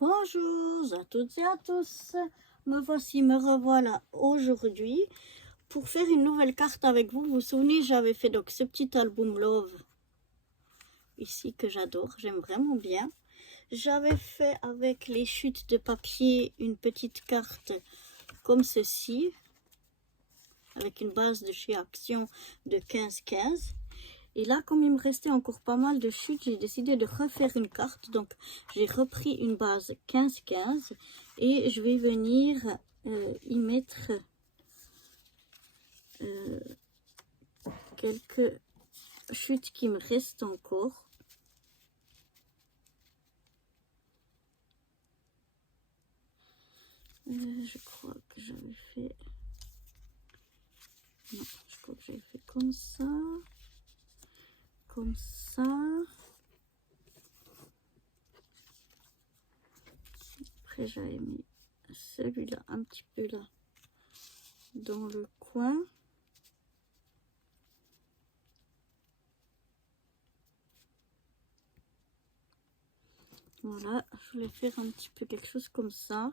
Bonjour à toutes et à tous, me revoilà aujourd'hui pour faire une nouvelle carte avec vous. Vous vous souvenez, j'avais fait donc ce petit album Love ici que j'adore, j'aime vraiment bien. J'avais fait avec les chutes de papier une petite carte comme ceci, avec une base de chez Action de 15-15. Et là, comme il me restait encore pas mal de chutes, j'ai décidé de refaire une carte. Donc, j'ai repris une base 15-15 et je vais venir y mettre quelques chutes qui me restent encore. Je crois que j'avais fait... Non, je crois que j'avais fait comme ça. Comme ça. Après, j'avais mis celui-là un petit peu là dans le coin. Voilà, je voulais faire un petit peu quelque chose comme ça.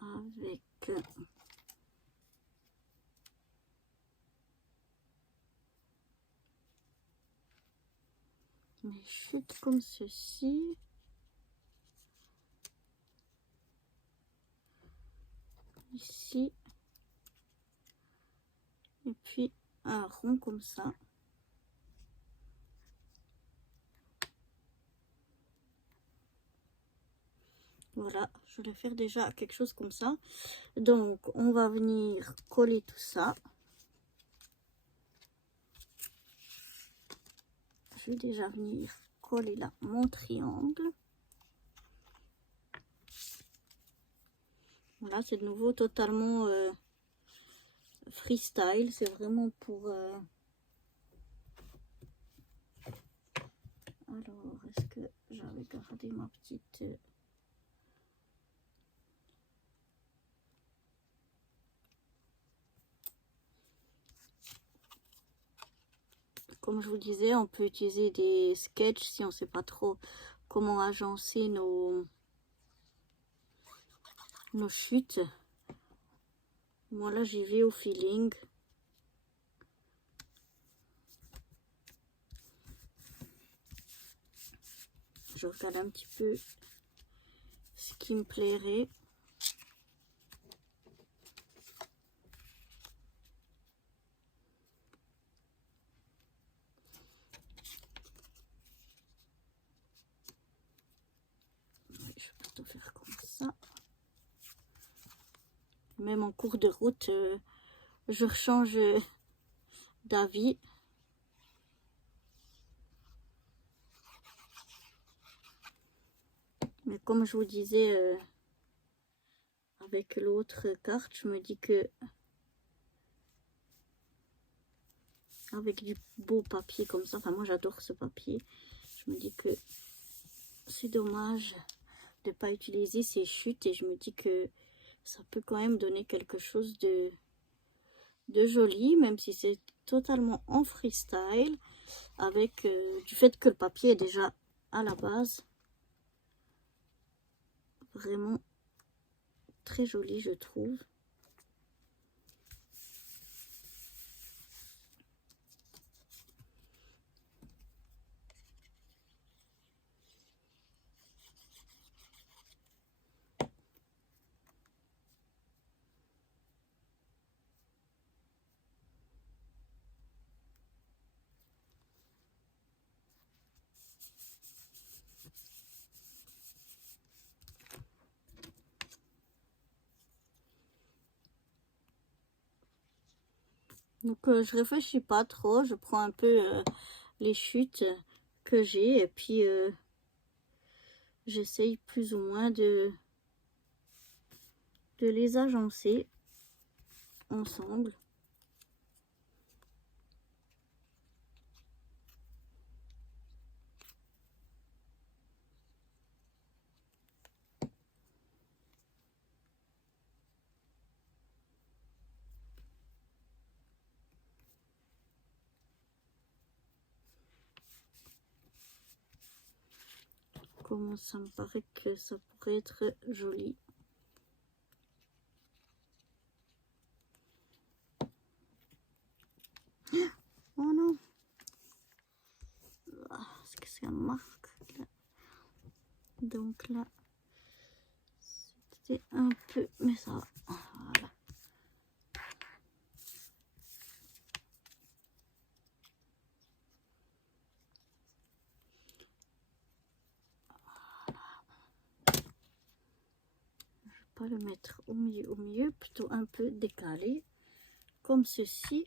Avec mes chutes comme ceci. Ici. Et puis un rond comme ça. Voilà, je vais faire déjà quelque chose comme ça. Donc, on va venir coller tout ça. Je vais déjà venir coller là mon triangle. Voilà, c'est de nouveau totalement freestyle. C'est vraiment pour... Alors, est-ce que j'avais gardé ma petite... Comme je vous disais, on peut utiliser des sketchs si on ne sait pas trop comment agencer nos chutes. Moi là, j'y vais au feeling. Je regarde un petit peu ce qui me plairait. Je vais plutôt faire comme ça. Même en cours de route, je change d'avis. Mais comme je vous disais avec l'autre carte, je me dis que avec du beau papier comme ça, enfin moi j'adore ce papier, je me dis que c'est dommage de ne pas utiliser ces chutes et je me dis que ça peut quand même donner quelque chose de joli, même si c'est totalement en freestyle, avec du fait que le papier est déjà à la base vraiment très joli, je trouve. Donc je réfléchis pas trop, je prends un peu les chutes que j'ai et puis j'essaye plus ou moins de les agencer ensemble. comment ça me paraît que ça pourrait être joli. Oh non! Est-ce que ça marque là? Donc là, c'était un peu... Mais ça va. Voilà. Je vais pas le mettre au milieu, plutôt un peu décalé, comme ceci.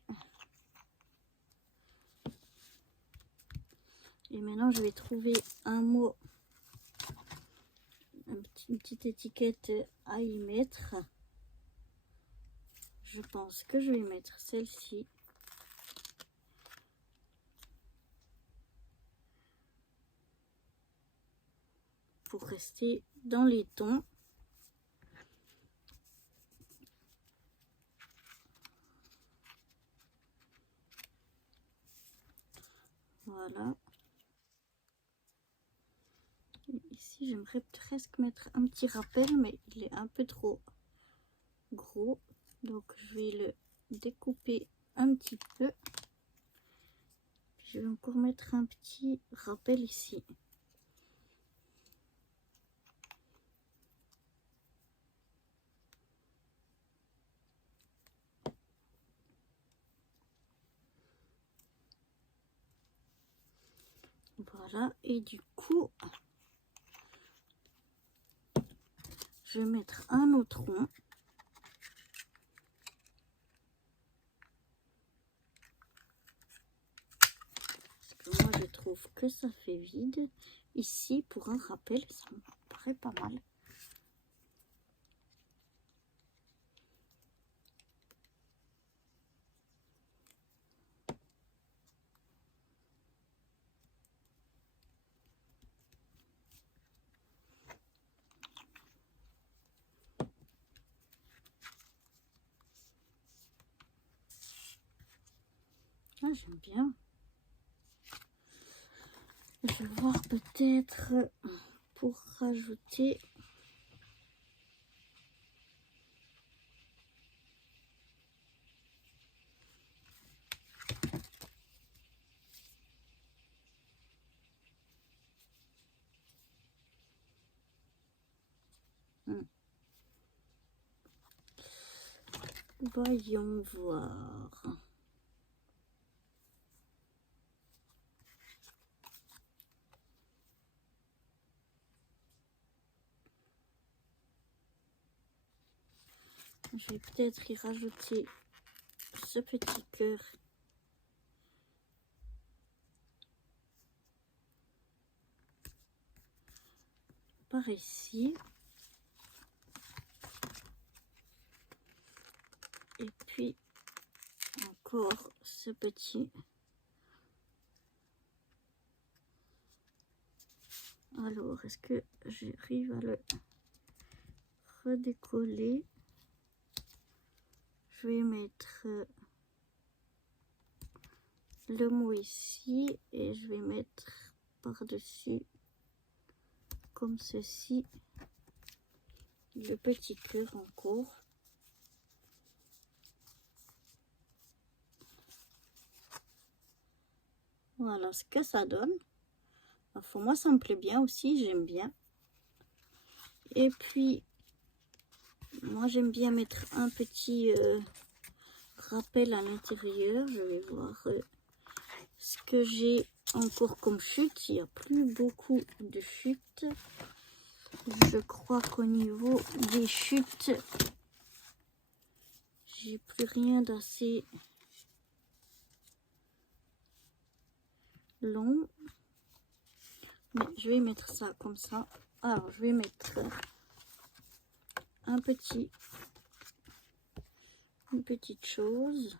Et maintenant, je vais trouver un mot, une petite étiquette à y mettre. Je pense que je vais mettre celle-ci. Pour rester dans les tons. Voilà. Et ici, j'aimerais presque mettre un petit rappel, mais il est un peu trop gros. Donc, je vais le découper un petit peu. Je vais encore mettre un petit rappel ici. Voilà, et du coup, je vais mettre un autre rond. Parce que moi, je trouve que ça fait vide. Ici, pour un rappel, ça me paraît pas mal. Ah, j'aime bien. Je vais voir peut-être pour rajouter voyons voir. Je vais peut-être y rajouter ce petit cœur. Par ici. Et puis encore ce petit. Alors, est-ce que j'arrive à le redécoller? Je vais mettre le mot ici et je vais mettre par-dessus comme ceci le petit cœur encore. Voilà ce que ça donne. Enfin, moi ça me plaît bien aussi, j'aime bien. Et puis moi j'aime bien mettre un petit rappel à l'intérieur. Je vais voir ce que j'ai encore comme chute. Il n'y a plus beaucoup de chutes. Je crois qu'au niveau des chutes, j'ai plus rien d'assez long. Mais je vais mettre ça comme ça. Alors, je vais mettre une petite chose.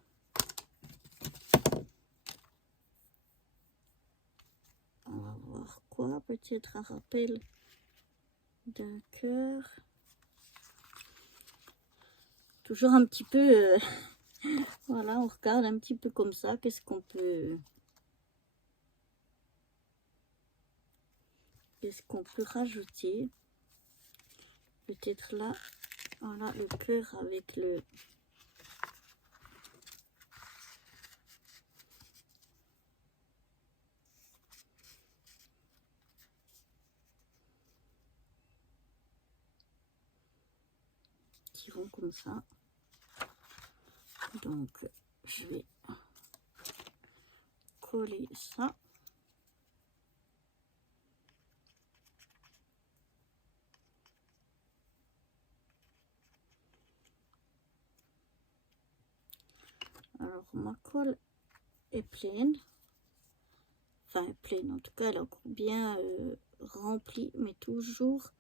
On va voir quoi. Peut-être un rappel d'un cœur. Toujours un petit peu... voilà, on regarde un petit peu comme ça. Qu'est-ce qu'on peut qu'est-ce qu'on peut rajouter? Peut-être là, voilà le cœur avec le... qui vont comme ça. Donc, je vais coller ça. Alors, ma colle est pleine. Enfin, pleine, en tout cas, elle est encore bien remplie, mais toujours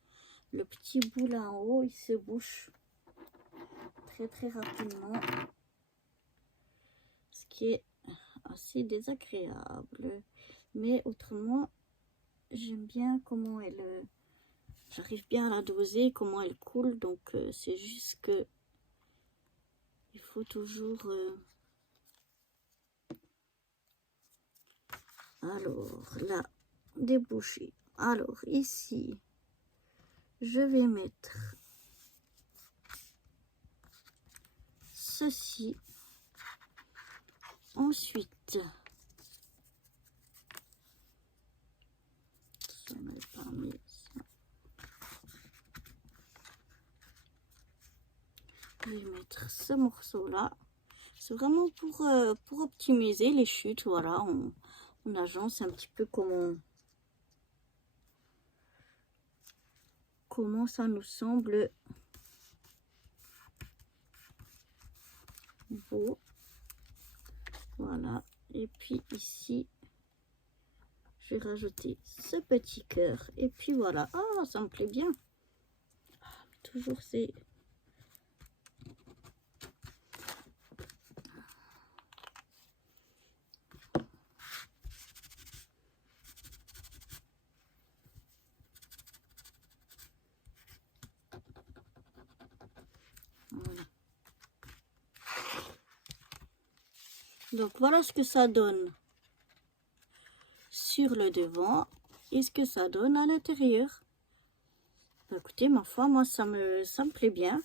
le petit bout là en haut, il se bouche très rapidement. Ce qui est assez désagréable. Mais autrement, j'aime bien comment elle... j'arrive bien à la doser, comment elle coule. Donc, c'est juste que il faut toujours... alors, là, déboucher. Alors, ici, je vais mettre ceci. Ensuite, ça n'est pas mis, ça. Je vais mettre ce morceau-là. C'est vraiment pour optimiser les chutes. Voilà, on agence un petit peu comment ça nous semble beau. Voilà, et puis ici je vais rajouter ce petit cœur et puis voilà. Ah, ça me plaît bien. Toujours c'est... voilà. Donc voilà ce que ça donne sur le devant et ce que ça donne à l'intérieur. Écoutez, ma foi, moi ça me plaît bien.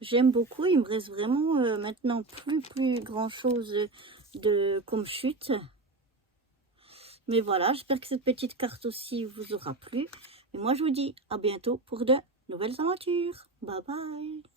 J'aime beaucoup. Il me reste vraiment maintenant plus grand chose comme chute. Mais voilà, j'espère que cette petite carte aussi vous aura plu. Et moi je vous dis à bientôt pour de nouvelles aventures. Bye bye.